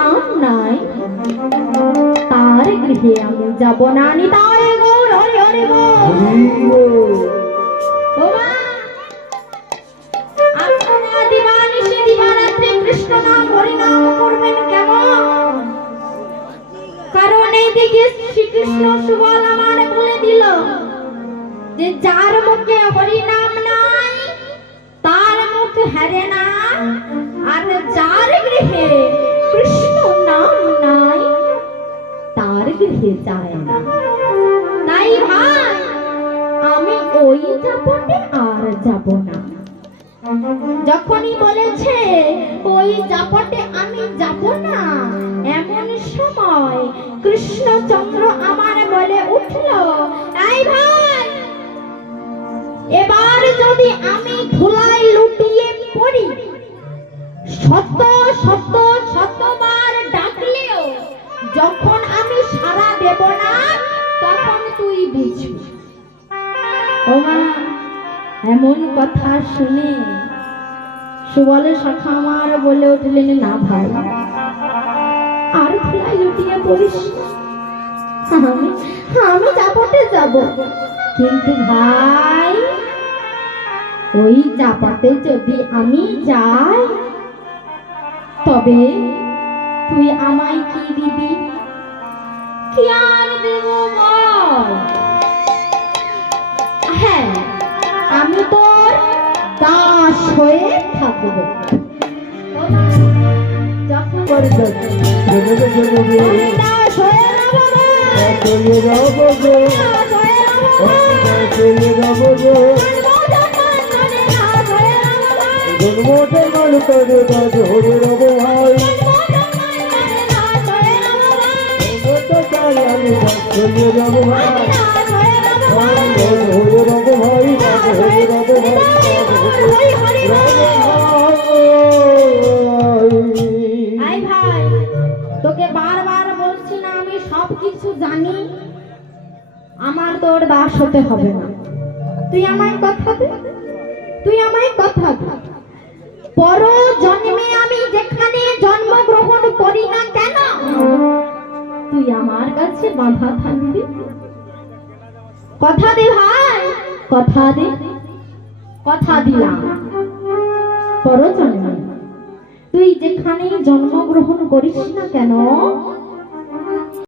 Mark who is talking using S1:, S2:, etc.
S1: নাম নাই। তার গৃহে আমি যাব না দিবানিশি দিবারাত্রি কৃষ্ণ সুবল আমার বলে দিল যে, যার মুখে হরি যায় না। যখনই বলেছে, ওই জাপটে আমি যাব না। এমন সময় কৃষ্ণচন্দ্র আমার বলে উঠল এবার যদি আমি ধুলাই লুটিয়ে পড়ি সত্য সত্য শতবার ডাকলেও যখন দেব না, তখন তুই বুঝবি ও মা এমন কথা শুনে সুবলের সখা আমার বলে উঠলেন, না ভাই, আর ধুলাই লুটিয়ে পড়িস আমি আমি চাপটে যাব। কিন্তু ভাই, ওই চাপাতে যদি আমি যাই, তবে তুই আমায় কি দিবি? কি আর দেব বল? হ্যাঁ আমি তোর দাস হয়ে থাকব। দাস হয়ে গো। মনে রবো গো।
S2: হরে রব ভাই।
S1: হয়ে রবো
S2: রব ভাই ভাই ভাই।
S1: তোকে বারবার বলছি না আমি সব কিছু জানি। আমার তোর দাস হতে হবে না। তুই আমায় কথা দে। তুই আমায় কথা দে। পর তুই আমার কাছে বাঁধা থাকবি? কথা দে ভাই, কথা দে, কথা দিলাম। পরজন্মে। তুই যেখানেই জন্মগ্রহণ করিস না কেন